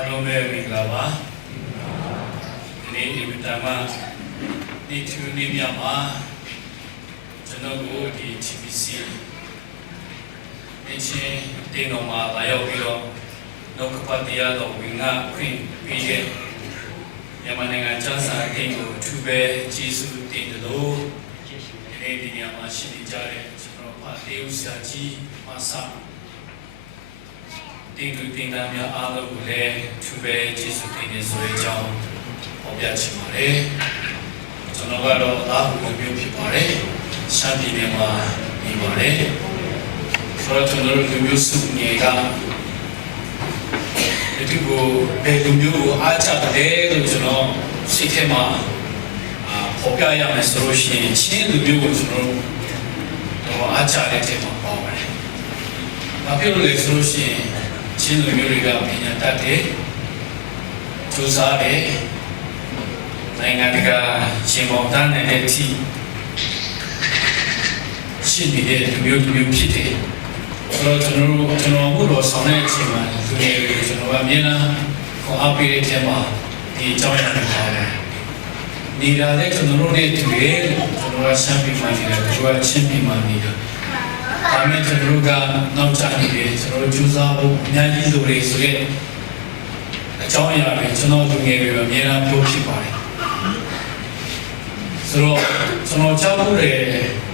အားလုံးပဲမင်္ဂလာပါဒီနေ့ဒီမတာမှာဒီထူနေမြမှာကျွန်တော်တို့ဒီ TBC အချင်းတင်တော်မှာလာရောက်ပြီးတော့နောက်ကပတ်တရားတော်ဝင်ငါခွင့်ပေးတဲ့မြန်မာနိုင်ငံကျန်းစာအင်းကိုထူပဲကျေးဇူးတင်တယ်လို့ဒီနေရာမှာရှိနေကြတဲ့ကျွန်တော်ဖတ်သေးဦးဆရာကြီးမဆာတင်သူတင်သားများအားလုံးကိုလည်းထူပဲကျေးဇူးတင်နေဆိုတဲ့အကြောင်းဟောပြချင်ပါတယ်ကျွန်တော်ကတော့လာဟုမျိုးဖြစ်ပါတယ်ရှမ်းပြည်နယ်မှာနေပါတယ်ဆိုတော့ကျွန်တော်တို့လူမျိုးစုငယ်ကဒီကိုဘယ်လူမျိုးကိုအားချတယ်လို့ကျွန်တော်စိတ်ထဲမှာဟောပြရမယ်ဆိုလို့ရှိရင်ချင်းလူမျိုးကိုကျွန်တော်တို့အားချတဲ့ထဲမှာပါပါတယ်ဘာဖြစ်လို့လဲဆိုလို့ရှိရင်ချင်းလူမျိုးတွေကပညာတတ်တယ်စူးစမ်းတယ်နိုင်ငံတကာရှင်မောင်တန်းတဲ့အထိရှိနေတဲ့လူမျိုးဖြစ်တယ်ဆိုတော့ကျွန်တော်ဘုတော်ဆောင်တဲ့အချိန်မှာလူငယ်တွေကျွန်တော်ကအမြဲတမ်းခေါ်အားပေးတဲ့ထဲမှာဒီအကြောင်းအရာတွေပါတယ်နေတာလည်းကျွန်တော်တို့နဲ့တူတယ်ကျွန်တော်ကရှမ်းပြည်မှာနေတယ်သူကချင်းပြည်မှာနေတယ်ဒါမဲ့ကျွန်တော်တို့ကနောက်ကျနေတယ်ကျွန်တော်တို့ကြိုးစားဖို့အများကြီးလိုတယ်ဆိုတဲ့အကြောင်းအရာတွေကျွန်တော်လူငယ်တွေကအမြဲတမ်းပြောဖြစ်ပါတယ်ဆိုတော့ကျွန်တော်ကြောက်ဖို့တဲ့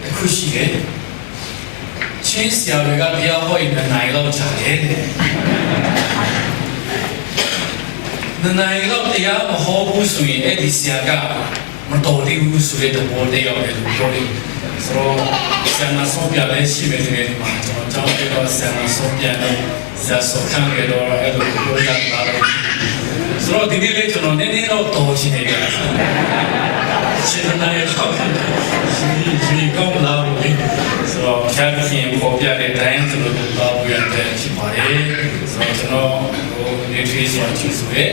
အခုရှိတယ်ချင်းဆရာတွေကတရားဟောရင်နိုင်တော့ချတယ်နိုင်တော့တရားမဟောဘူးဆိုရင်အဲ့ဒီဆရာကမတော်သေးဘူးဆိုတဲ့သဘောတရားပဲလို့ပြောတယ်ဆိုတော့ဆရာမဆုံးပြလဲရှိမယ်တဲ့ဒီမှာကျွန်တော်ကြောက်ပြီးတော့ဆရာမဆုံးပြတယ်ဆရာဆုံးခံရတော့အဲ့လိုပြောရတာတော့ဆိုတော့ဒီနေ့လေကျွန်တော်နည်းနည်းတော့တော်ချင်နေတယ်ရှင်နာရဲ့ဆောက်ဒီကောင်းလာပြီဆိုတော့ဖြတ်ခင်ပေါ်ပြတဲ့တိုင်းကျွန်တော်တို့တော့ပြန်တဲ့ဖြစ်ပါတယ်ဆိုတော့ကျွန်တော်ဟိုနေထွေးဆောင်ချူဆိုရဲ့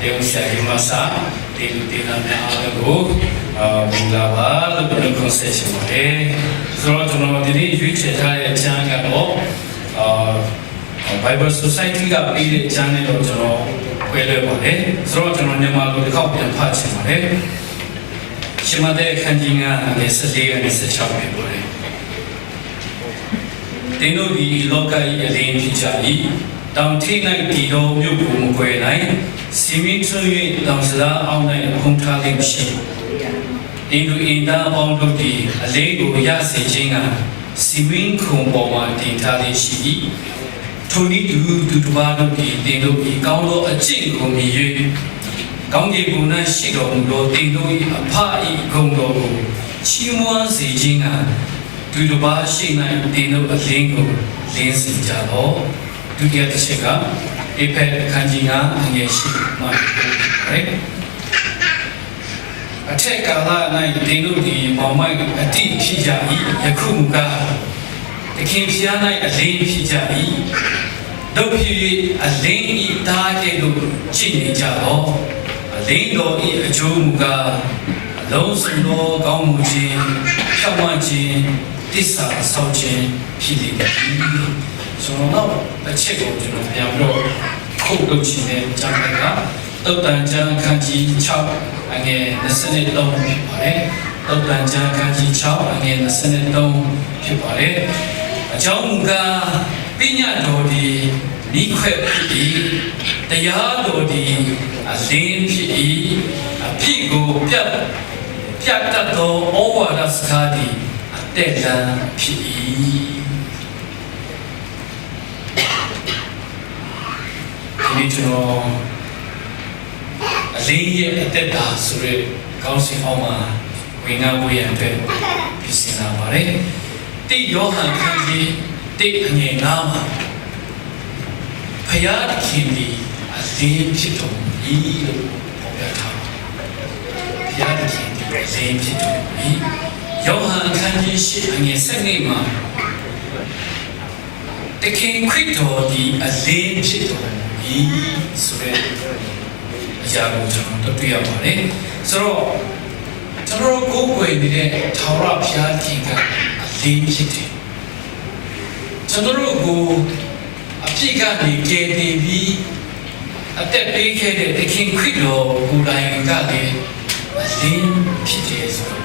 တေဦးဆရာကြီးမဆာတေလူတေနာများအားလုံးကိုမင်္ဂလာပါလို့ပြောလို့ session ပါတယ်ဆိုတော့ကျွန်တော်ဒီနေ့ရွေးချယ်ထားတဲ့အချမ်းကတော့Bible Society ကပြီးတဲ့အချမ်းနဲ့တော့ကျွန်တော်ခွဲလွှဲပါတယ်ဆိုတော့ကျွန်တော်မြန်မာလိုတစ်ခေါက်ပြန်ဖတ်ချင်ပါတယ်ရှမတဲ့ခန်းကြီးကလည်း14ကနေ16ဖြစ်ပါတယ်တင်းတို့ဒီလောကကြီးအလင်းဖြစ်ကြ၏တောင်ထိ၌ဒီတော်မြို့ကိုမခွဲနိုင်စီမင်းထွန်း၍တောင်စလားအောင်၌ခုံထားလေးမရှိတင်းတို့အင်တာအောင်တို့ဒီအလေးကိုရစေခြင်းကစီမင်းခုံပေါ်မှာတည်ထားလေးရှိ၏ထိုနည်းတူတစ်ပါးတို့ဒီတင်းတို့ဒီကောင်းသောအကျင့်ကိုမြည်၍ကောင်းကင်ဘုံ၌ရှိတော်မူသောတင်တို့၏အဖ၏ဂုဏ်တော်ကိုချီးမွမ်းစေခြင်းကသူတစ်ပါးရှိ၌တင်တို့အလင်းကိုလင်းစေကြတော့ဒုတိယတစ်ချက်ကအေဖက်ခန်းကြီးကအငယ်ရှိမှပါတယ်အထက်ကာလ၌တင်တို့ဒီမောင်မိုက်အတိဖြစ်ကြ၏ယခုမူကားတခင်ဖျား၌အလင်းဖြစ်ကြ၏တို့ဖြစ်၍အလင်း၏သားကဲ့သို့ကြည်နေကြတော့အလင်းတော်၏အကျိုးမူကားအလုံးစုံသောကောင်းမှုခြင်းဖြောင့်မတ်ခြင်းတစ္ဆာဆောက်ခြင်းဖြစ်လေသည်ဆိုတော့အချက်ကိုကျွန်တော်ပြန်ပြီးတော့ခုတ်လုပ်ခြင်းနဲ့ကြားလိုက်ကတုတ်တန်ကျမ်းခန်းကြီး6အငယ်23ဖြစ်ပါတယ်တုတ်တန်ကျမ်းခန်းကြီး6အငယ်23ဖြစ်ပါတယ်အကြောင်းမူကားပညာတော်ဒီနိခွဲ့ဖြစ်၏တရားတော်ဒီအလင်းဖြစ်၏အဖြစ်ကိုပြတ်တတ်သောဩဝါဒစကားသည်အသက်လမ်းဖြစ်၏ဒီကျွန်တော်အလင်းရဲ့အသက်တာဆိုတဲ့ကောင်းစဉ်အောက်မှာဝင်ငါဝေးရန်အတွက်ပြင်ဆင်လာပါတယ်တိယောဟန်ခန်းကြီးတိအငယ်9မှာဖယားခင်ဒီအလင်းဖြစ်တော်မူ၏လို့ဟောပြထားပါတယ်ဖယားခင်ဒီအလင်းဖြစ်တော်မူ၏ယောဟန်ခန်းကြီး10အငယ်7မှာတခင်ခရစ်တော်ဒီအလင်းဖြစ်တော်မူ၏ဆိုတဲ့အရာကိုကျွန်တော်တွေ့ရပါတယ်ဆိုတော့ကျွန်တော်ကိုယ်ကိုယ်နေတဲ့ထာဝရဘုရားခင်ကအလင်းဖြစ်တယ်ကျွန်တော်ကိုအဖြစ်ကနေကယ်တင်ပြီး အသက်ပေးခဲ့တဲ့သခင်ခရစ်တော်ကိုယ်တိုင်ကလည်းအလင်းဖြစ်တယ်ဆိုတော့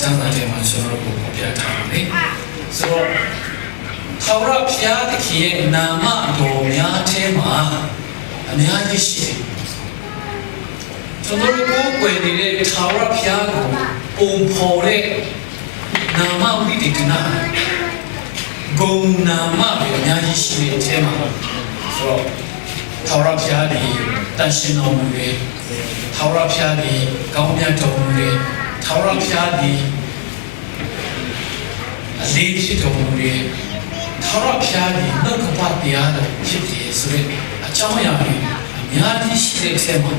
ကျမ်းစာထဲမှာကျွန်တော်တို့ကိုပြထားတယ်ဆိုတော့ထာဝရဘုရားသခင်ရဲ့နာမတော်များထဲမှာအများကြီးရှိတယ်ကျွန်တော်တို့ကိုယ်ွယ်နေတဲ့ထာဝရဘုရားကိုပုံဖော်တဲ့နာမဝိသေသနာဂုဏ်နာမတွေအများကြီးရှိတဲ့အထဲမှာဆိုတော့ထာဝရဘုရားဒီတန်ရှင်တော်မူတယ်ထာဝရဘုရားဒီကောင်းမြတ်တော်မူတယ်ထာဝရဘုရားဒီအလေးဖြစ်တော်မူတယ်ထာဝရဘုရားဒီနှုတ်ကပတ်တရားတော်ဖြစ်တယ်ဆိုတဲ့အကြောင်းအရာတွေအများကြီးရှိတဲ့အထဲမှာ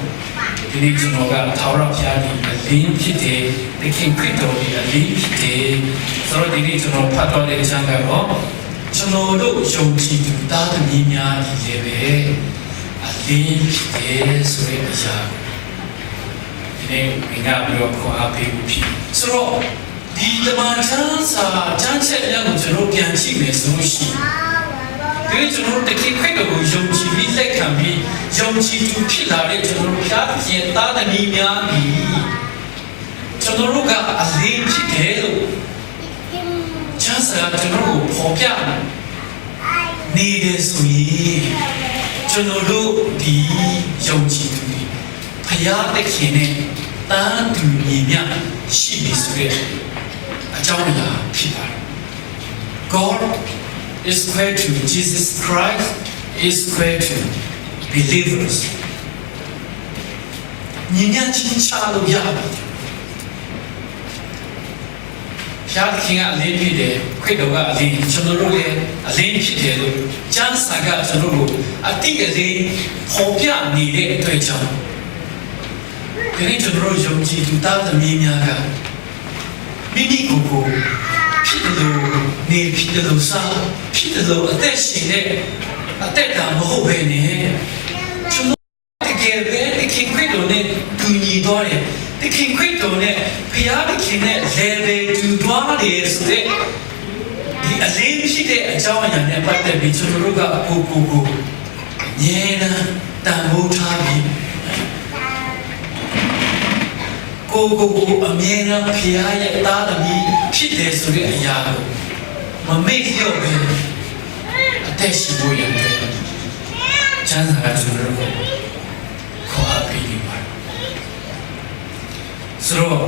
ဒီနေ့ကျွန်တော်ကထာဝရဘုရားဒီအလေးဖြစ်တယ်သခင်ခရစ်တော်ဒီအလေးဖြစ်တယ်ဆိုတော့ဒီနေ့ကျွန်တော်ဖတ်တော်တဲ့အကြောင်းကတော့ကျွန်တော်တို့ယုံကြည်သူသားသမီးများကြီးလည်းပဲအလေးဖြစ်တယ်ဆိုတဲ့အရာဒီနေ့ငါပြောခေါ်အားပေးဖို့ဖြစ်ဆိုတော့ဒီတမန်ကျမ်းစာကျမ်းချက်များကိုကျွန်တော်ပြန်ကြည့်မယ်ဆိုလို့ရှိရင်ဒီကျွန်တော်တခင်ခရစ်တော်ကိုယုံကြည်ပြီးလက်ခံပြီးယုံကြည်သူဖြစ်လာတဲ့ကျွန်တော်ဘုရားသခင်သားသမီးများဒီကျွန်တော်တို့ကအလေးဖြစ်တယ်လို့ကျမ်းစာကကျွန်တော်ကိုပေါ်ပြနေတယ်ဆိုရင်ကျွန်တော်တို့ဒီယုံကြည်သူတွေဘုရားသခင်နဲ့တန်တူညီမျှရှိပြီဆိုတဲ့အကြောင်းအရာဖြစ်ပါတယ် God is equal to Jesus Christ is equal to believers ညီမျှချင်းချလို့ရပြီဘုရားသခင်ကအလေးဖြစ်တယ်ခရစ်တော်ကအလေးကျွန်တော်တို့လည်းအလေးဖြစ်တယ်လို့ကျမ်းစာကကျွန်တော်တို့အတိအလေးပေါ်ပြနေတဲ့အတွက်ကြောင့်ဒီနေ့ကျွန်တော်တို့ယုံကြည်သူသားသမီးများကမိမိကိုယ်ကိုဖြစ်လို့နေဖြစ်လို့စားဖြစ်လို့အသက်ရှင်တဲ့အသက်တာမဟုတ်ဘဲနဲ့ကျွန်တော်တကယ်ပဲသခင်ခရစ်တော်နဲ့တူညီတော်တယ်သခင်ခရစ်တော်နဲ့ဘုရားသခင်နဲ့ level တူသွားတယ်ဆိုတဲ့ဒီအလေးဖြစ်တဲ့အကြောင်းအရာနဲ့ပတ်သက်ပြီးကျွန်တော်တို့ကကိုငြင်းတာတန်ဖိုးထားပြီးကိုအမြဲတမ်းဖျားရဲ့သားသမီးဖြစ်တယ်ဆိုတဲ့အရာကိုမမေ့လျော့ပဲအသက်ရှင်ဖို့ရတယ်။ကျမ်းစာကကျွန်တော်တို့ခေါ်အားပေးနေပါတယ်။ဆိုတော့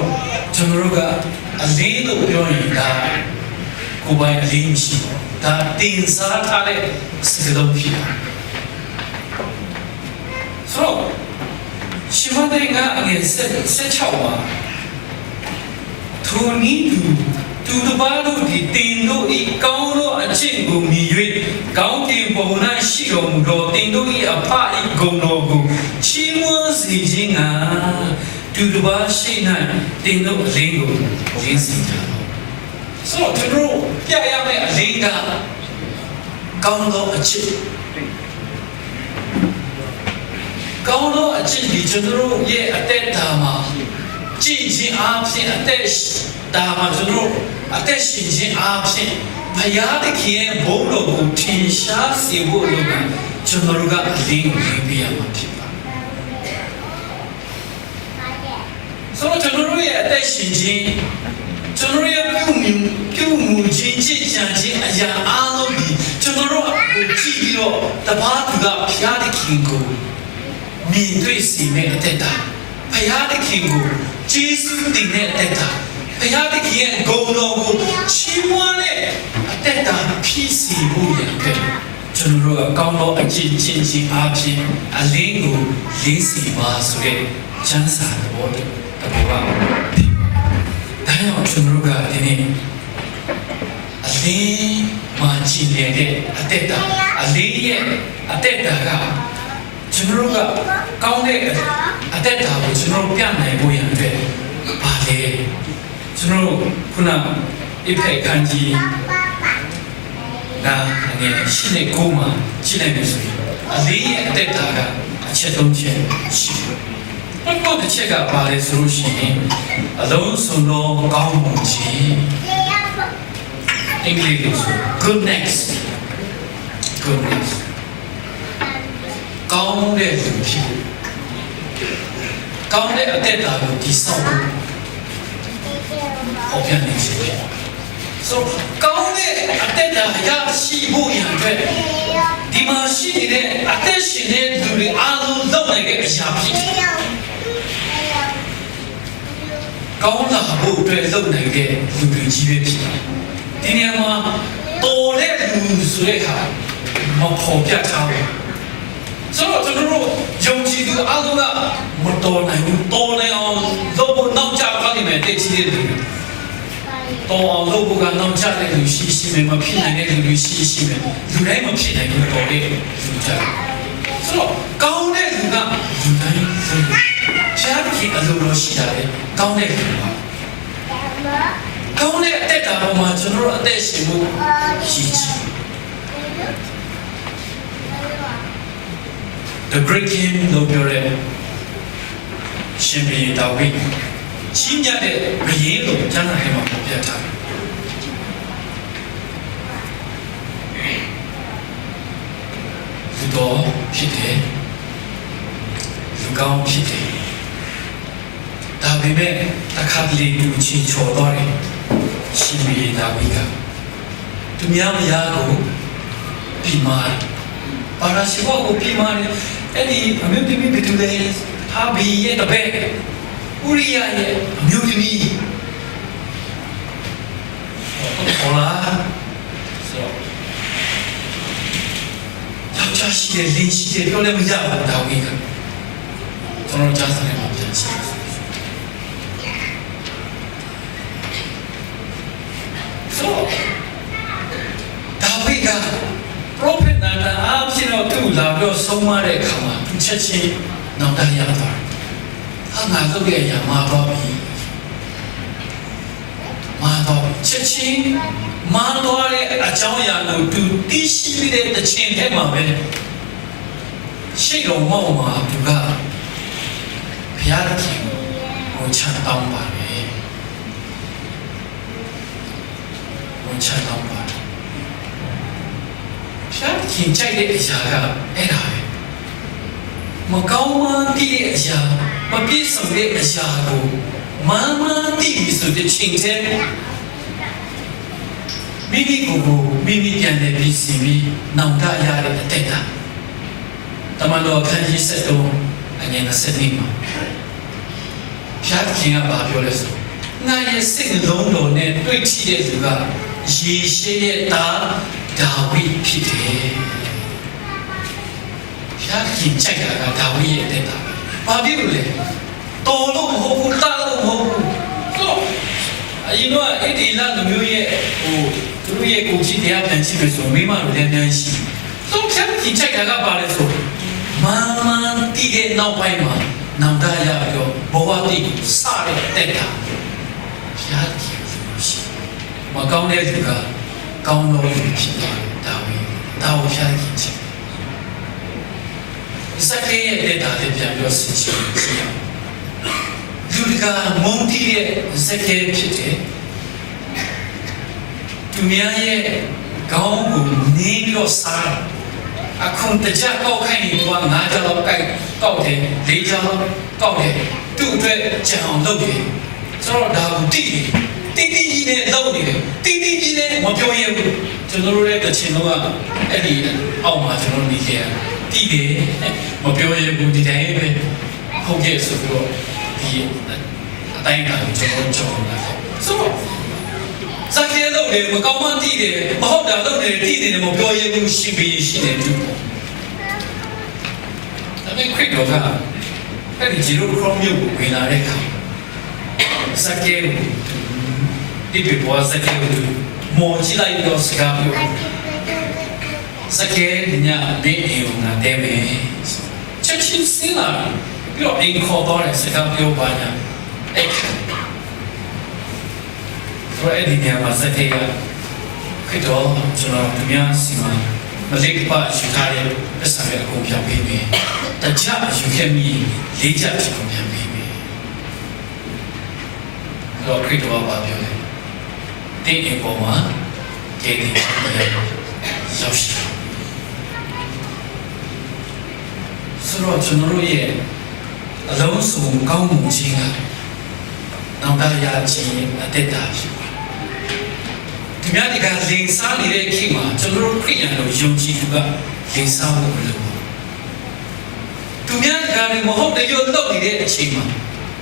ကျွန်တော်တို့ကအလေးလို့ပြောရင်ဒါကိုယ်ပိုင်အလေးမရှိဘူး။ဒါတင်စားထားတဲ့စကားလုံးဖြစ်တာ။ဆိုတော့ရှမတဲ့ကအငယ်16မှာထိုနည်းသူတို့ဘာလို့ဒီတင်တို့ဤကောင်းသောအကျင့်ကိုမြည်၍ကောင်းကင်ဘုံ၌ရှိတော်မူသောတင်တို့ဤအဖဤဂုဏ်တော်ကိုချီးမွမ်းစေခြင်းကသူတို့ဘာရှိ၌တင်တို့အလင်းကိုရင်းစီကြတော့ဆိုတော့ကျွန်တော်ပြရမယ့်အလင်းကကောင်းသောအကျင့်ကောင်းသောအကျင့်ဒီကျွန်တော်တို့ရဲ့အသက်တာမှာကြည်ခြင်းအားဖြင့်အသက်တာမှာကျွန်တော်အသက်ရှင်ခြင်းအားဖြင့်ဘုရားသခင်ရဲ့ဘုန်းတော်ကိုထင်ရှားစေဖို့လို့ကျွန်တော်တို့ကအလင်းကိုရင်းပေးရမှာဖြစ်ပါတယ်။ဆိုတော့ကျွန်တော်တို့ရဲ့အသက်ရှင်ခြင်းကျွန်တော်ရဲ့ပြုမှုခြင်းကြည်ကြံခြင်းအရာအားလုံးဒီကျွန်တော်တို့ကိုကြည့်ပြီးတော့တပါးသူကဘုရားသခင်ကိုမြင်တွေ့စီမဲ့အသက်တာဘုရားသခင်ကိုကျေးဇူးတင်တဲ့အသက်တာဘုရားသခင်ရဲ့ဂုဏ်တော်ကိုချီးမွမ်းတဲ့အသက်တာဖြစ်စီဖို့ရတဲ့ကျွန်တော်တို့ကကောင်းသောအကျင့်ချင်းအားဖြင့်အလင်းကိုလေးစီပါဆိုတဲ့ကျမ်းစာတော်တဘောကဒါကြောင့်ကျွန်တော်တို့ကဒီနေ့အလင်းမှာကြည်နေတဲ့အသက်တာအလင်းရဲ့အသက်တာကကျွန်တော်တို့ကကောင်းတဲ့အသက်တာကိုကျွန်တော်ပြနိုင်ဖို့ရတဲ့ပါလေကျွန်တော်ခုနအဖေခန်းကြီးဒါအနေနဲ့ရှင်းနေကိုမှရှင်းနိုင်ပြီဆိုရင်အလေးရဲ့အသက်တာကအချက်သုံးချက်ရှိတယ်။ဘုရားတစ်ချက်ကပါလေဆိုလို့ရှိရင်အလုံးစုံသောကောင်းမှုခြင်းအင်္ဂလိပ်လိုဆို goodness ကောင်းတဲ့လူဖြစ်ဖို့ကောင်းတဲ့အသက်တာကိုတည်ဆောက်ဖို့ဟောပြနေစေတယ်ဆိုကောင်းတဲ့အသက်တာရရှိဖို့ရန်အတွက်ဒီမှာရှိနေတဲ့အသက်ရှင်တဲ့လူတွေအားလုံးလုပ်နိုင်တဲ့အရာဖြစ်တယ်ကောင်းလာဖို့အတွက်လုပ်နိုင်တဲ့လူတွေကြီးပဲဖြစ်တယ်ဒီနေရာမှာတော်တဲ့လူဆိုတဲ့အခါမပေါ်ပြထားဘူးဆိုတော့ကျွန်တော်တို့ယုံကြည်သူအားလုံးကမတော်နိုင်ဘူးတော်နိုင်အောင်လုပ်ဖို့နောက်ကျသွားနေမယ်တဲ့ကြီးတဲ့လူတော်အောင်လုပ်ဖို့ကနောက်ကျတဲ့လူရှိမယ်မဖြစ်နိုင်တဲ့လူရှိမယ်လူတိုင်းမဖြစ်နိုင်ဘူးတော်တဲ့လူကြဆိုတော့ကောင်းတဲ့လူကလူတိုင်းရှားပြီးအလိုလိုရှိတာလေကောင်းတဲ့လူပါကောင်းတဲ့အသက်တာပေါ်မှာကျွန်တော်တို့အသက်ရှင်ဖို့ရည်ကြီးThe great king လို့ပြောတဲ့ရှင်ဘုရင်ဒါဝိဒ်ကြီးမြတ်တဲ့ဘုရင်လို့ကျမ်းစာထဲမှာဖော်ပြထားတယ်လူတော်ဖြစ်တယ်လူကောင်းဖြစ်တယ်ဒါပေမဲ့တစ်ခါတလေလူချင်းချော်သွားတယ်ရှင်ဘုရင်ဒါဝိဒ်ကသူများမယားကိုပြီးမှပါရရှိဘောကိုပြီးမှအဲ့ဒီအမျိုးသမီးဘယ်သူလဲဟာဘီရဲ့တပည့်ဥရိယရဲ့အမျိုးသမီးဟောလာဆိုယောက်ျားရှိတဲ့လင်းရှိတဲ့ပြောလည်းမရဘူးဒါဝိဒ်ကကျွန်တော်ကြားစတယ်မှာပြန်ရှိဆိုဒါဝိဒ်ကprophet နာတာအဖြစ်တော့သူ့လာပြီးတော့ဆုံးမတဲ့အခါမှာသူချက်ချင်းနောက်တရရသွားတယ်။ငါလုပ်တဲ့အရာမှာတော့ပြီ။မှာတော့ချက်ချင်းမှာတော့တဲ့အကြောင်းအရာကိုသူသိရှိပြီးတဲ့တစ်ချိန်တည်းမှာပဲရှိတော်မောက်မှာသူကဘုရားသခင်ကိုချမ်းတောင်းပါလေ။ကိုချမ်းတောင်းပါဖျားခင်ကြိုက်တဲ့အရာကအဲ့ဒါပဲမကောင်းမှန်းသိတဲ့အရာမပြည့်စုံတဲ့အရာကိုမှန်မှန်သိပြီးဆိုတဲ့ချိန်တည်းမိမိကိုယ်ကိုမိမိပြန်လဲပြီးစီပြီးနောင်တရတဲ့အတက်တာတမန်တော်ခန်းကြီး73အငယ်20မှာဖျားခင်ကဘာပြောလဲဆိုငါရဲ့စိတ်လုံးတော်နဲ့တွေ့ထိတဲ့သူကယေရှုရဲ့သားဒါဝိဒ်ဖြစ်တယ်။ဖျားခင်ကြိုက်တာကဒါဝိဒ်ရဲ့တဲ့တာ။ဘာဖြစ်လို့လဲ။တော်လို့မဟုတ်ဘူးတားလို့မဟုတ်ဘူး။ဆိုအရင်ကအဲ့ဒီလာလူမျိုးရဲ့သူတို့ရဲ့ကိုကြီးတရားပြန်ကြည့်လို့ဆိုမိမတို့လည်းအများကြီး။ဆိုဖျားခင်ကြိုက်တာကဘာလဲဆိုမန်တီးတဲ့နောက်ပိုင်းမှာနောင်တရပြီးတော့ဘဝတည်စတဲ့တဲ့တာ။ဖျားခင်ရှိမကောင်းတဲ့သူကကောင်းတော်ဖြစ်သွားတယ်ဒါဝိဒ်ဒါကိုဖျားခင်ချင်စက္ကေရဲ့တဲ့တာလေးပြန်ပြောဆင်ခြင်ကြည့်အောင်လူကမုန်းတီးတဲ့စက္ကေဖြစ်တယ်သူများရဲ့ကောင်းကိုနေပြီးတော့စားအခုတကြကောက်ခိုင်းနေတော့ငါးကြောက်ကိုက်ကောက်တယ်လေးကြောက်ကောက်တယ်သူ့အတွက်ကြံအောင်လုပ်တယ်ဆိုတော့ဒါကိုတိတိကြီးနဲ့လုပ်နေတယ်တိတိကြီးနဲ့မပြောရဘူးကျွန်တော်တို့ရဲ့တချင်တော့အဲ့ဒီအောက်မှာကျွန်တော်နေခဲ့ရတိတယ်မပြောရဘူးဒီတိုင်းပဲဟုတ်ကဲ့ဆိုတော့ဒီအတိုင်းကကျွန်တော်ကြောက်လာတယ်ဆိုတော့စက္ကေလုပ်တယ်မကောင်းမှတိတယ်မဟုတ်တာလုပ်တယ်တိတယ်မပြောရဘူးရှိပြီးရှိတယ်သူဒါပေမဲ့ခရစ်တော်ကအဲ့ဒီဂျီရိုခရိုမျိုးကိုဝင်လာတဲ့အခါစက္ကေဒီပြပွားစက္ကေမောချလိုက်တော့စကားပြောစက္ကေညဘေးအေုံနာတဲမယ်ချက်ချင်းစင်းလာပြီးတော့အင်ခေါ်တော့စကားပြောပါညာအဲ့အဲ့ဒီနေရာမှာစက္ကေကခရစ်တော်ကျွန်တော်တို့များစီမံမလေးပါရှိထားတဲ့အစရအကုန်ပြောင်းပေးမယ်တခြားယူခဲ့မိလေးချက်ကျွန်တော်ပြန်ပေးမယ်တော့ခရစ်တော်ကပြောတယ်တင်းအပေါ်မှာကျေးဇူးရောက်ရှိ ဆိုတော့ကျွန်တော်တို့ရဲ့အလုံးစုံကောင်းမှုခြင်းကနောက်တာရခြင်းအတက်တာဖြစ်ပါဒီများဒီကလိန်စားနေတဲ့ခေတ်မှာကျွန်တော်တို့ခရိယန်တို့ယုံကြည်သူကလိန်စားဖို့မလိုဘူးသူများကလည်းမဟုတ်တယ်ရုပ်တော့နေတဲ့အချိန်မှာ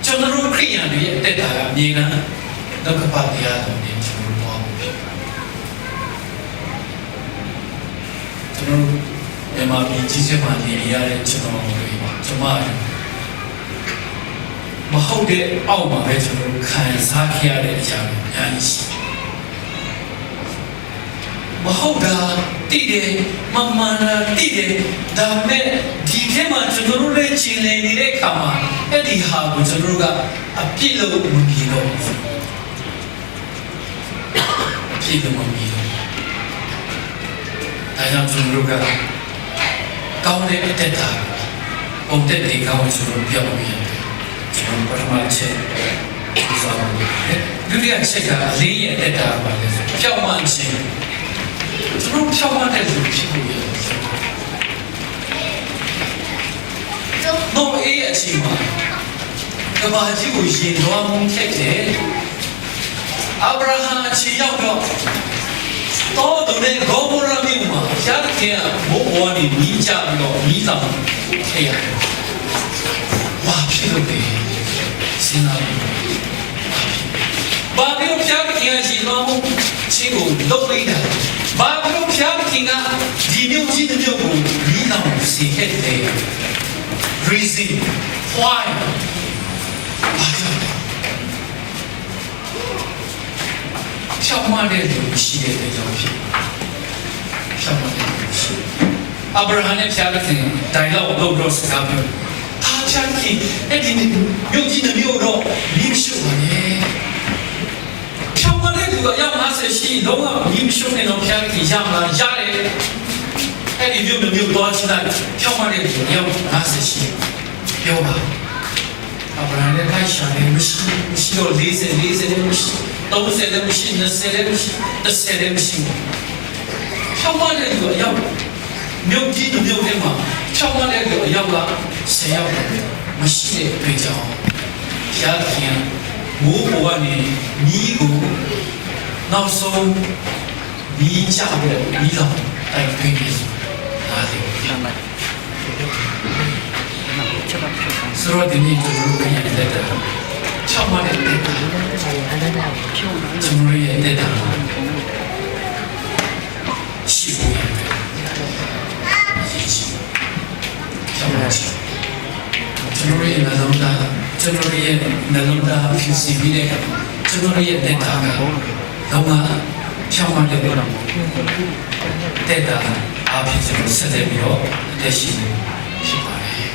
ကျွန်တော်တို့ခရိယန်တွေရဲ့အတက်တာကအမြဲတမ်းဒုက္ခပါတရားတော်နဲ့ကျွန်တော်တို့သွားဖို့ဖြစ်ကျွန်တော်မြန်မာပြည်ကြီးစက်မှာနေရတဲ့ကျွန်တော်တို့ကျွန်မမဟုတ်တဲ့အောက်မှာပဲကျွန်တော်ခံစားခဲ့ရတဲ့အရာတွေအများကြီးရှိမဟုတ်တာတိတယ်မမှန်တာတိတယ်ဒါမဲ့ဒီထဲမှာကျွန်တော်တို့လည်းချိန်နေနေတဲ့အခါမှာအဲ့ဒီဟာကိုကျွန်တော်တို့ကအပြစ်လို့မမြင်တော့ဘူးအပြစ်လို့မမြင်တော့ဒါကြောင့်ကျွန်တော်တို့ကကောင်းတဲ့အတက်တာပုံတက်တဲ့ကောင်းကျွန်တော်ပြောင်းပြီးကျွန်တော်ပထမချက်ဆိုတော့ဒုတိယချက်ကအလေးရဲ့အတက်တာပါလေပြောင်းမှခြင်းကျွန်တော်ဖြောင်းမတဲ့လူဖြစ်လို့ရတယ်။တော့အေးအချိန်မှာကဘာကြီးကိုရင်သွားမှုခက်တယ်။အာဗြဟံအချိန်ရောက်တော့သူနဲ့ဂေါမောရမြို့မှာရှားတဲ့ကဘိုးဘွားနေမိကြပြီးတော့မိဆောင်ခဲ့ရတယ်။ဘာဖြစ်လို့လဲစဉ်းစားဘာဖြစ်လို့ရှားတဲ့ကရှင်သွားမှုချင်းကိုလုပ်လိုက်တာဘာလို့ဖျားခင်ကဒီမျိုးကြီးတဲ့မျိုးကိုမိအောင်စီခဲ့တယ် reason why ရှောက်မတဲ့လူရှိတဲ့ကြောင့်ဖြစ်ရှောက်မတဲ့လူရှိအာဗြဟံနဲ့ဖျားခင်ဒိုင်လော့လုပ်တော့စကားပြောဖျားခင်အဲ့ဒီမျိုးကြီးတဲ့မျိုးတော့မိရှုပါနဲ့သူကရောက်50ရှိလုံးဝမြင်ရှုံးနေတော့ဖျားကြီးရမလားရတယ်အဲ့ဒီမျိုးမျိုးတော့ချလိုက်ဖြောင်းမတဲ့သူရောက်50ရှိပြောပါအဗရာနဲ့ခိုင်ရှာနေမရှိတော့40လည်းမရှိ30လည်းမရှိ20လည်းမရှိ30လည်းမရှိဖြောင်းမတဲ့သူကရောက်မြို့ကြီးတို့မြို့ထဲမှာဖြောင်းမတဲ့သူကရောက်က10ယောက်မရှိတဲ့အတွက်ကြောင့်ဖျားကြီးမိုးပေါ်ကနေမြီးကိုနောက်ဆုံးမိချပြီးတော့မိလောင်တိုက်ခွင့်ပြီးဒါလေးဆိုတော့ဒီနေ့ကျွန်တော်တို့ရဲ့လက်တာ6မှတဲ့လက်တာကျွန်တော်ရဲ့လက်တာရှိဖို့ရတယ်ကျွန်တော်ရဲ့နှလုံးသားဖြစ်စီပြီးတဲ့ကျွန်တော်ရဲ့လက်တာကတော့ဖြောင်းမတဲ့တက်တာအဖြစ်ကျွန်တော်ဆက်လက်ပြီးတော့တက်ရှိနေဖြစ်ပါတယ်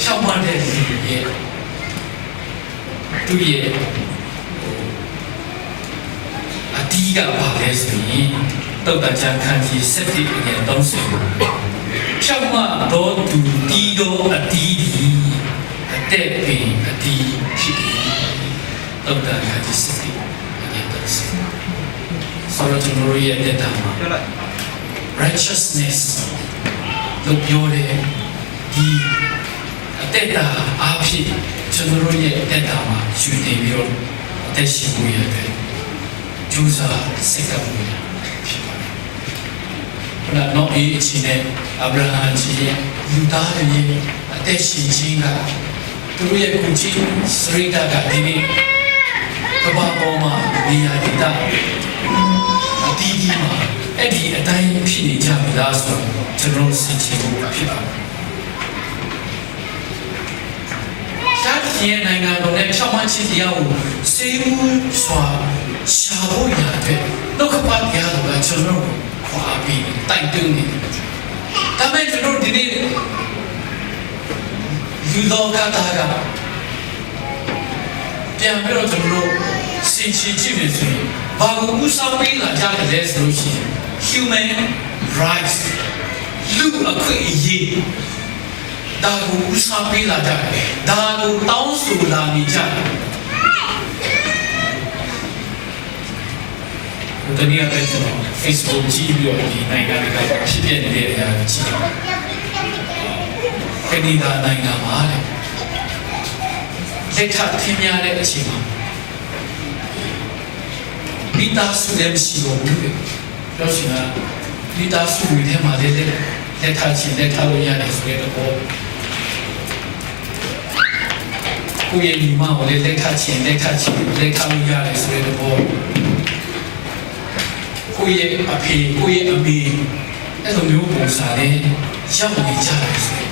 ဖြောင်းမတဲ့လူရဲ့သူရဲ့အတီးကပါလဲဆိုရင်တုတ်တကြခန်းကြီး7တိအငယ်30ဖြောင်းမတော့သူတီးတော့အတီးဒီအတက်ပင်အတီးဖြစ်ပြီးတုတ်တခန်းကြီး7တိဆိုတော့ကျွန်တော်ရဲ့တက်တာမှာ righteousness လို့ပြောတဲ့ဒီအတက်တာအားဖြင့်ကျွန်တော်ရဲ့တက်တာမှာယူတည်ပြီးတော့အသက်ရှင်မှုရတဲ့ကျူးစာစိတ်ကမှုရဖြစ်ပါတယ်။ဘုရားတော့ဒီအချိန်နဲ့အာဗြဟံကြီးရဲ့လူသားတွေရဲ့အသက်ရှင်ခြင်းကသူတို့ရဲ့ကိုယ်ကြီးစရိတာကဒီနေ့ကမ္ဘာပေါ်မှာနေရာဒေသအတီးကြီးမှာအဲ့ဒီအတိုင်းဖြစ်နေကြပြီလားဆိုတော့ကျွန်တော်သိချင်ဖို့ဖြစ်ပါတယ်။ရှားပြည်နိုင်ငံတော်နဲ့ဖြောင်းမချင်းတရားကိုစေမှုစွာရှာဖို့ရတဲ့ဒုက္ခပါတရားကကျွန်တော်ခွာပြီးတိုက်တွန်းနေတယ်။ဒါပေမဲ့ကျွန်တော်ဒီနေ့လူတော်ကတာကပြန်ပြီးတော့ကျွန်တော်စင်ချင်ကြည့်နေဆိုရင်ဘာကိုဥစားပေးလာကြတယ်လဲဆိုလို့ရှိရင် human rights လူအခွင့်အရေးဒါကိုဥစားပေးလာကြတယ်ဒါကိုတောင်းဆိုလာနေကြတယ်တနည်းအားဖြင့်ကျွန်တော် Facebook ကြည့်ပြီးတော့ဒီနိုင်ငံတွေကဖြစ်ပြနေတဲ့အရာကိုကြည့်တယ် ကနေဒါနိုင်ငံမှာလက်ထပ်ထင်းများတဲ့အချိန်မှာမိသားစုလည်းမရှိတော့ဘူးပြောချင်တာမိသားစုတွေထဲမှာလည်းလက်ထပ်ချင်လက်ထပ်လို့ရတယ်ဆိုတဲ့တော့ကိုယ့်ရဲ့ညီမကိုလည်းလက်ထပ်ချင်လက်ထပ်လို့ရတယ်ဆိုတဲ့တော့ကိုယ့်ရဲ့အဖေကိုယ့်ရဲ့အမေအဲ့လိုမျိုးပုံစံလေးရောက်နေကြတယ်ဆို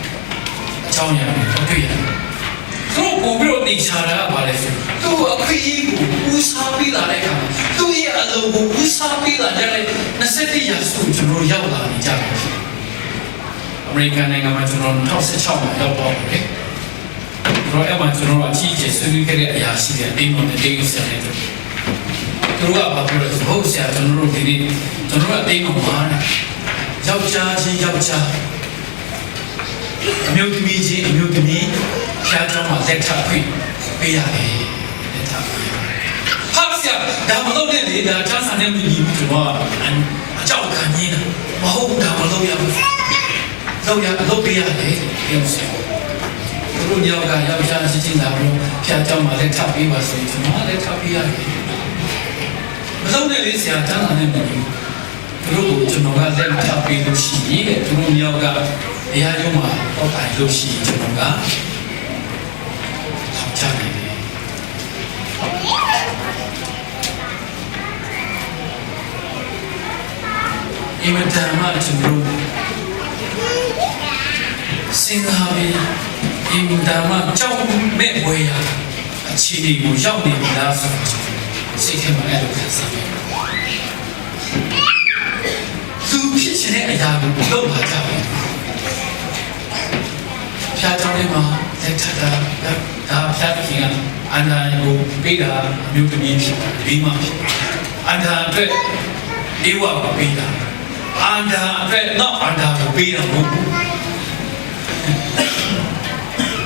အကြောင်းအရာတွေတွေ့ရတယ်သူတို့ပို့ပြီးတော့နေချတာကဘာလဲဆိုသူ့အဖေကြီးကိုဦးစားပေးလာတဲ့အခါမှာသူ့ရဲ့အလုပ်ကိုဦးစားပေးလာကြတဲ့20ရာစုကျွန်တော်ရောက်လာနေကြတယ်အမေရိကန်နိုင်ငံမှာကျွန်တော်2016မှာရောက်တော့တယ်ကျွန်တော်အဲ့မှာကျွန်တော်အကြီးကြီးဆွေးနွေးခဲ့တဲ့အရာရှိတယ်အိမ်မှာတေးရုပ်ဆက်နေတယ်သူတို့ကဘာပြောလဲဆိုဟုတ်ဆရာကျွန်တော်တို့ဒီနေ့ကျွန်တော်တို့အသိအောင်ပါယောက်ျားချင်းယောက်ျားအမျိုးသမီးချင်းအမျိုးသမီးဖျားကြောင်းမှာလက်ထပ်ခွင့်ပေးရတယ်လက်ထပ်ပေးဟာဆရာဒါမလုပ်နဲ့လေဒါချမ်းသာနေပြီကျွန်တော်အကြောက်ခံနေတယ်မဟုတ်ဒါမလုပ်ရဘူးလုပ်ပေးရတယ်ပြောဆရာတို့ယောက်ကယောက်ျားချင်းလာလို့ဖျားကြောင်းမှာလက်ထပ်ပေးပါဆိုရင်ကျွန်တော်လက်ထပ်ပေးရတယ်မလုပ်နဲ့လေဆရာချမ်းသာနေပြီသူတို့ကိုကျွန်တော်ကလက်ထပ်ပေးလို့ရှိရင်သူတို့ယောက်ကတရားရုံးမှာတော့တိုင်လို့ရှိရင်ကျွန်တော်ကထောက်ချနေတယ်အမတန်မှကျွန်တော်စဉ်းစားပြီးအမတန်မှကြောက်မဲ့ဝေးရအခြေအနေကိုရောက်နေပြီလားဆိုတော့စိတ်ထဲမှာအဲ့လိုခံစားမိသူဖြစ်ချင်တဲ့အရာကိုလုပ်လာကြတယ်ဖျားကြောင်းထဲမှာလက်ထပ်တာဒါဖျားခင်ကအန္တရာယ်ကိုပေးတာအမျိုးသမီးဖြစ်ဒီမှာဖြစ်အန္တရာယ်အတွက်အေဝါကိုပေးတာအန္တရာယ်အတွက်တော့အန္တရာယ်ကိုပေးတာမဟုတ်ဘူး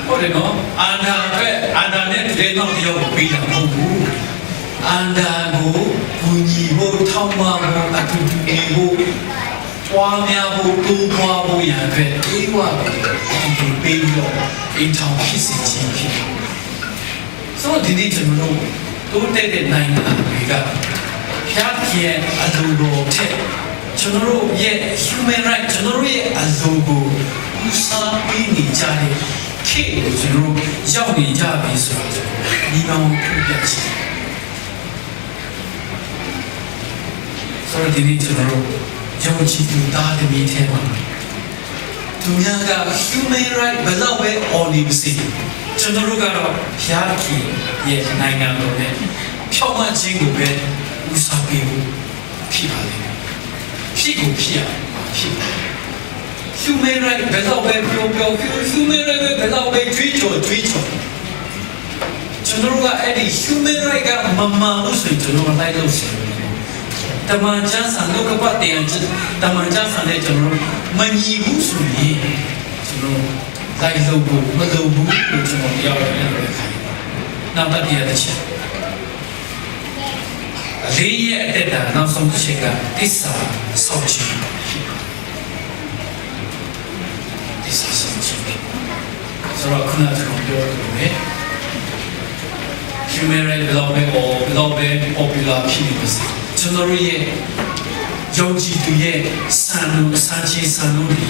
ဟုတ်တယ်နော်အန္တရာယ်အတွက်အန္တရာယ်နဲ့တကယ်တော့တရားကိုပေးတာမဟုတ်ဘူးအန္တရာယ်ကိုကူညီဖို့ထောက်ပံ့ဖို့အတူတူနေဖို့ပွားများဖို့တိုးပွားဖို့ရန်အတွက်အေးဝါဒီပေးပြီးတော့အိမ်ထောင်ဖြစ်စေခြင်းဖြစ်ဆိုတော့ဒီနေ့ကျွန်တော်တို့တိုးတက်တဲ့နိုင်ငံတွေကဖျားခင်အလိုတော်ထက်ကျွန်တော်တို့ရဲ့ human right ကျွန်တော်တို့ရဲ့အလိုကိုဦးစားပေးနေကြတဲ့ခေတ်ကိုကျွန်တော်တို့ရောက်နေကြပြီဆိုတော့ဒီကောင်ပြပြချင်ဆိုတော့ဒီနေ့ကျွန်တော်တို့ယုံကြည်သူသားသမီးထဲမှာသူများက human right ဘယ်တော့ပဲ on နေပါစေကျွန်တော်တို့ကတော့ဖျားခင်ရဲ့နိုင်ငံတော်နဲ့ဖြောင့်မခြင်းကိုပဲဦးစားပေးဖို့ဖြစ်ပါလိမ့်မယ်ဖြစ်ကိုဖြစ်ရဖြစ်ပါ human right ဘယ်တော့ပဲပြော human right ဘယ်တော့ပဲကြွေးကြော်ကျွန်တော်တို့ကအဲ့ဒီ human right ကမမှန်လို့ဆိုရင်ကျွန်တော်လိုက်လို့ရှိတယ်တမန်ကျမ်းစာလောကပတ်တရားတမန်ကျမ်းစာနဲ့ကျွန်တော်မညီဘူးဆိုရင်ကျွန်တော်လိုက်လို့မလုပ်ဘူးလို့ကျွန်တော်ပြောရတယ်ခိုင်းနောက်တစ်တရားတစ်ချက်အလေးရဲ့အတက်တာနောက်ဆုံးတစ်ချက်ကသစ္စာစောင့်ခြင်းသစ္စာစောင့်ခြင်းဆိုတော့ခုနကကျွန်တော်ပြောတယ် human right ဘယ်တော့ပဲ popular ဖြစ်နေပါစေကျွန်တော်ရဲ့ယုံကြည်သူရဲ့စံချင်းစံလို့ဒီ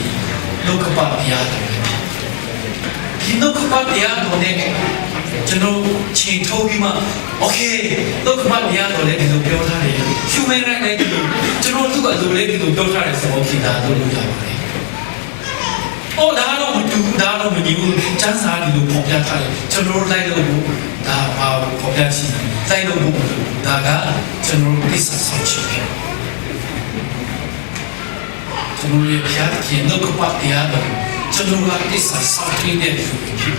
လောကပါပြရတယ်ဒီလောကပါပြရတော့ねကျွန်တော်ချိန်ထုတ်ပြီးမှ okay လောကပါပြရတော့လေဒီလိုပြောထားတယ် human right နဲ့ဒီလိုကျွန်တော်သူ့ကလိုလေဒီလိုပြောထားတယ်ဆိုတော့ okay ဒါလို့ရပါတယ်။အော်ဒါတော့မတူဘူးဒါတော့မညီဘူးစံစာဒီလိုပေါ်ပြထားတယ်ကျွန်တော်လိုက်လို့ဒါပါပေါ်ပြချင်လိုက်လို့ဒါကကျွန်တော်ဒီစာဆောင်ချင်တယ်ကျွန်တော်ရဲ့ဖျားခင်တော့ကပတ်တရားတော့ကျွန်တော်ကဒီစာဆောင်ချင်တဲ့သူဖြစ်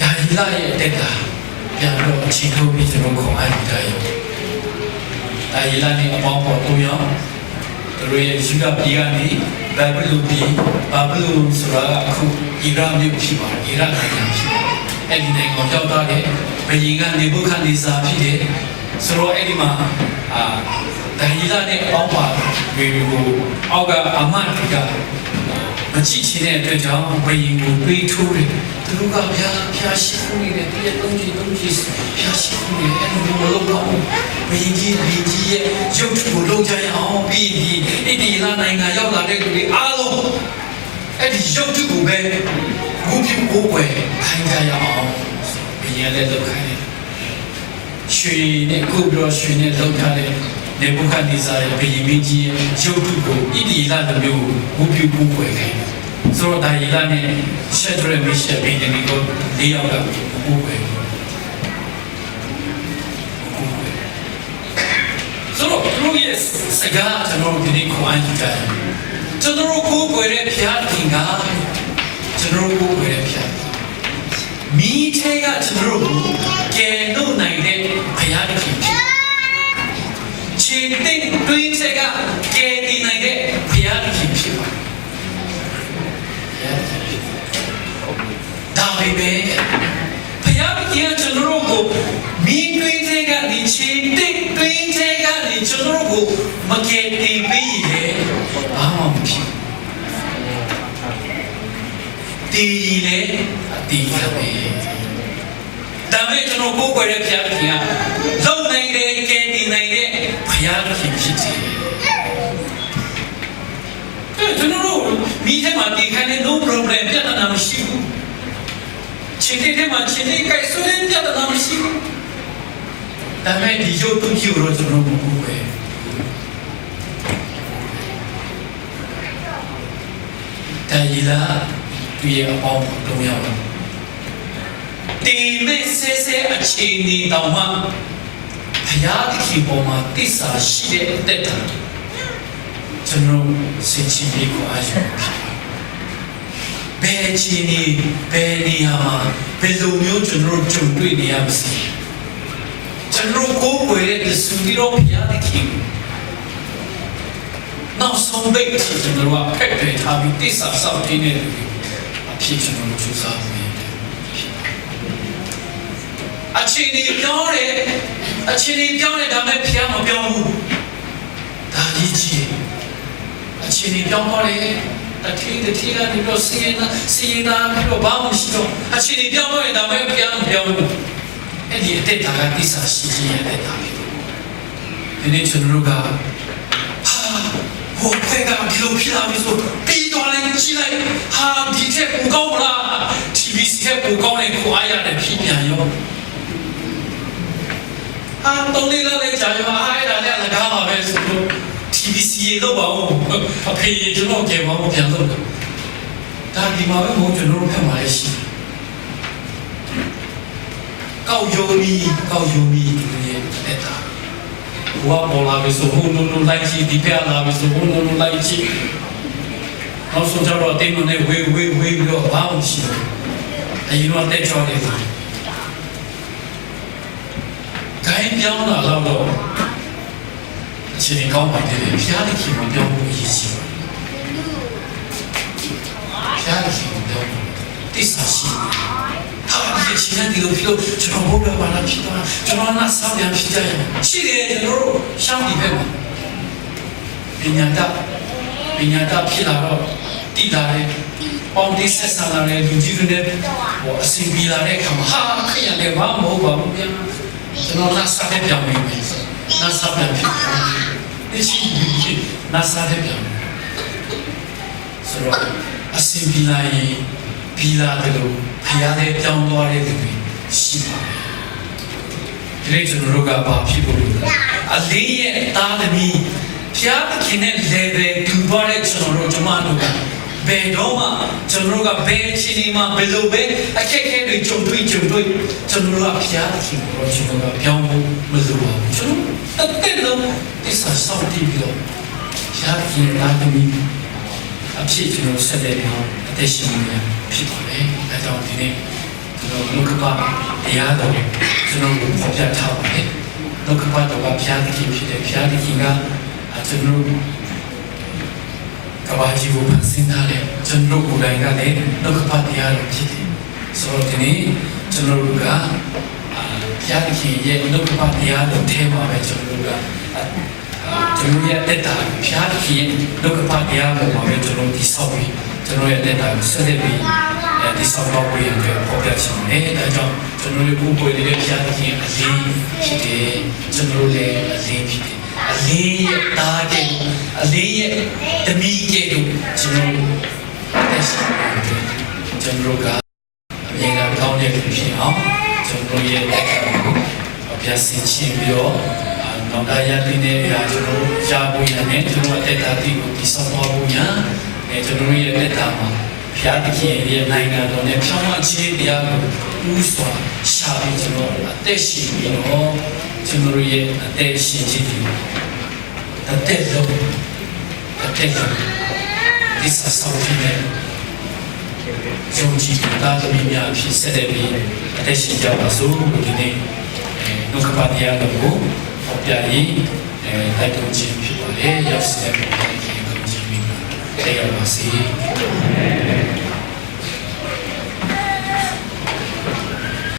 ဒါဒီလာရဲ့တက်တာပြန်တော့အချိန်ထုတ်ပြီးကျွန်တော်ခေါ်အားယူတယ်ဒါဒီလာနေအပေါင်းပေါ်တို့ရောတို့ရဲ့ယူကပြည်ကနေဘိုင်ဘယ်လိုပြီးဘာလို့ဆိုတာကအခုအီရတ်မြို့ဖြစ်ပါတယ်အီရတ်နိုင်ငံဖြစ်ပါတယ်အဲ့ဒီနိုင်ငံကိုရောက်သွားတယ်ဘယ်ကြီးကနေဘုခန်ဒီစာဖြစ်တယ်ဆိုတော့အဲ့ဒီမှာဒါဟီလာနဲ့အောက်ပါ 그리고 아가 아마티가 지치네 되죠. 왜인고 왜 투를 누가 피하시군이래 뒤에 동지 피하시군이래 애는 뭘로 왜인지 위지에 욕주고 로자야 비디 이디라 나이가ရောက်လာတဲ့ 우리 알로 애디 욕주고 배 무피고괴 한자야 왜냐래도 가네 ရွှေနဲ့ကုပြီးတော့ရွှေနဲ့လောက်ထားတဲ့နေဘုခဒ်နေဇာရဲ့ဘုရင်မင်းကြီးရဲ့ရုပ်တုကိုဣတိလတစ်မျိုးဝုပြုကိုွယ်ခဲ့တယ်။ဆိုတော့ဒါရီလာနဲ့ရှက်ဒရမီရှက်ဘင်းဒီကို၄ယောက်ကကိုွယ်ဆိုတော့သူတို့ရဲ့စကားကျွန်တော်ဒီနေ့ခွန်အားကြည့်တယ်။ကျွန်တော်ကိုွယ်တဲ့ဖျားတင်ကကျွန်တော်ကိုွယ်တဲ့ဖျားမိထဲကကျွန်တော်ကိုကဲလို့နိုင်တဲ့ဘုရားသခင်ဖြစ်ခြေသိပ်တွင်းချက်ကကဲတည်နိုင်တဲ့ဘုရားသခင်ဖြစ်ဒါပေမဲ့ဘုရားသခင်ကကျွန်တော်ကိုမိတွင်းချက်ကနေခြေသိပ်တွင်းချက်ကနေကျွန်တော်ကိုမကဲတည်ပေးရဲ့ဘာမှမဖြစ်တည်လေတည်ရမယ်ဒါပေမဲ့ကျွန်တော်ကိုယ်ွယ်တဲ့ဘုရားသခင်ကလုံနိုင်တဲ့ကဲတည်နိုင်တဲ့ဘုရားသခင်ဖြစ်တယ်ကျွန်တော်တို့မိထဲမှာတည်ခိုင်းတဲ့ no problem ပြဿနာမရှိဘူးချင်းတဲ့မှာချင်းတဲ့ကိုက်ဆွဲပြဿနာမရှိဘူးဒါပေမဲ့ဒီရုပ်တုကြီးကိုတော့ကျွန်တော်ကိုယ်ွယ်ဒါကြီးလားသူရဲ့အပေါင်း၃ယောက်ဒီမဲ့ဆဲဆဲအခြေအနေတောင်မှဘုရားသခင်ပေါ်မှာတစ္ဆာရှိတဲ့အသက်တာကျွန်တော်စင်ချင်ပြီးကိုအားရဘယ်အခြေအနေဘယ်နေရာမှာဘယ်လိုမျိုးကျွန်တော်ကြုံတွေ့နေရမလဲကျွန်တော်ကိုယ်ွယ်တဲ့သူဒီတော့ဘုရားသခင်နောက်ဆုံးပိတ်ချင်ကျွန်တော်ကဖက်တွေထားပြီးတစ္ဆာစောင့်တင်းနေတယ်အဖြစ်ကျွန်တော်ကြိုးစားမယ်အခြေအနေပြောင်းတယ်အခြေအနေပြောင်းတယ်ဒါပေမဲ့ဖျားမပြောင်းဘူးဒါကြီးကြီးအခြေအနေပြောင်းသွားတယ်တတိကနေတော့စီရင်တာပြီးတော့ဘာမှမရှိတော့အခြေအနေပြောင်းသွားတယ်ဒါပေမဲ့ဖျားမပြောင်းဘူးအဲ့ဒီအတက်တာကတိစာရှိခြင်းရဲ့အတက်တာဒီနေ့ကျွန်တော်တို့ကဟိုဖက်ကဒီလိုဖြစ်လာပြီဆိုပြီးတော့လည်းကြည့်လိုက်ဟာဒီထက်ပိုကောင်းမလား TVC ထက်ပိုကောင်းတဲ့ကိုအားရတယ်ဖြစ်ပြန်ရောတုံးလေးလည်းကြာရောအဲ့ဒါလည်း၎င်းပါပဲဆိုတော့ TVC ရေတော့ပါဦးအဖေကျွန်တော်ကြေပါဦးပြန်လို့ဒါဒီမှာပဲဘုံကျွန်တော်တို့ဖက်မှာလည်းရှိကောက်ယုံမီသူရဲ့အဲ့ဒါဘဝပေါ်လာပြီဆိုဟိုလိုလိုက်ကြည့်ဒီဖက်လာပြီဆိုဟိုလိုလိုက်ကြည့်နောက်ဆုံးကျတော့အတင်းနဲ့ဝေးပြီးတော့ဘာမှမရှိဘူးအရင်ကတက်ချောတယ်ခိုင်းပြောင်းလာတော့အချိန်ကောင်းပါတယ်ဖျားတဲ့ခင်မပြောင်းဘူးအရေးကြီးပါဖျားတဲ့ခင်မပြောင်းဘူးတိစ္ဆာရှိဟာဒီချင်းဒီလိုဖြစ်လို့ကျွန်တော်ဘုရားဘာလာဖြစ်တာကျွန်တော်နာဆောင်းပြန်ဖြစ်ကြရရှိတယ်ကျွန်တော်တို့ရှောင်းဒီဘက်မှာပညာတဖြစ်လာတော့တည်လာတယ်ပေါင်းတိဆက်ဆံလာတဲ့လူကြီးတွေနဲ့ဟိုအစီအပြေလာတဲ့အခါမှာဟာခရရလည်းဘာမဟုတ်ပါဘူးဗျာကျွန်တော်နာစားတဲ့ပြောင်းနေပြီနာစားပြန်ဖြစ်တယ်ဒီရှိနာစားတဲ့ပြောင်းဆိုတော့အစီအပြေလာရင်ပြီးလာတယ်လို့ဖျားတဲ့ပြောင်းသွားတဲ့သူတွေရှိပါတယ်ဒီနေ့ကျွန်တော်တို့ကဘာဖြစ်ဖို့လဲအလေးရဲ့တားသမီးဖျားခင်တဲ့ level တူသွားတဲ့ကျွန်တော်တို့ကဘယ်တော့မှကျွန်တော်တို့ကဘယ်အချိန်မှဘယ်လိုပဲအခက်အခဲတွေကြုံတွေ့ကျွန်တော်တို့ကဖျားခင်ကိုကျွန်တော်ကပြောင်းဖို့မလိုပါဘူးကျွန်တော်တက်လို့ဒီစားစောင့်တည်ပြီးတော့ဖျားခင်လာသမီးအဖြစ်ကျွန်တော်ဆက်တဲ့အောင်အသက်ရှင်နေဖြစ်ပါလေအဲကြောင့်ဒီနေ့ကျွန်တော်လောကပါတရားတော်ကျွန်တော်ကိုဖော်ပြထားပါတယ်လောကပါတော်ကဖျားခင်ဖြစ်တယ်ဖျားခင်ကကျွန်တော်ကဘာကြီးကိုဖန်ဆင်းထားတဲ့ကျွန်တော်ကိုယ်တိုင်ကလည်းလောကပါတရားတော်ဖြစ်တယ်ဆိုတော့ဒီနေ့ကျွန်တော်တို့ကဘုရားခင်ရဲ့လောကပါတရားတော်ထဲမှာပဲကျွန်တော်တို့က ကျွန်တော်ရဲ့တက်တာဖျားသခင်ဒုက္ခပါတရားပေါ်မှာပဲကျွန်တော်ဒီဆောက်ပြီးကျွန်တော်ရဲ့တက်တာကိုဆက်လက်ပြီးဒီဆောက်တော့ဝေးရတဲ့ပေါ်ပြချင်တယ်ဒါကြောင့်ကျွန်တော်တို့ကိုယ်တွေဖျားသခင်အလေးဖြစ်တယ်ကျွန်တော်လည်းအလေးဖြစ်တယ်အလေးရဲ့တားတဲ့အလေးရဲ့တမီးကဲ့သို့ကျွန်တော်တက်ရှိတယ်ကျွန်တော်ကအမြဲတမ်းကောင်းတဲ့လူဖြစ်အောင်ကျွန်တော်ရဲ့တက်တာကိုအပြည့်စင်ချင်းပြီးတော့နောက်တရားတင်နေတာကျွန်တော်ရဖို့ရနေကျွန်တော်တက်တာဒီကိုဒီဆောက်သွားဖို့ညာကျွန်တော်ရဲ့တက်တာမှာဖျားသခင်ရဲ့နိုင်ငံတော်နဲ့ဖြောင်းမခြင်းတရားကိုဥစွာရှာပြီးကျွန်တော်အသက်ရှင်ပြီးတော့ကျွန်တော်ရဲ့အသက်ရှင်ခြင်းဒီအသက်လုံးဒီဆောက်ပြီးနေယုံကြည်တာသမီးများဖြစ်စေတဲ့ပြီးအသက်ရှင်ကြပါစို့ဒီနေ့ဒုက္ခပါတရားကိုပေါ်ပြရင်တိုက်တွန်းခြင်းဖြစ်ပါတယ်ရောက်စေတဲ့ဘုရားရှင်ကိုကြည်ပြီးတရားပါစေ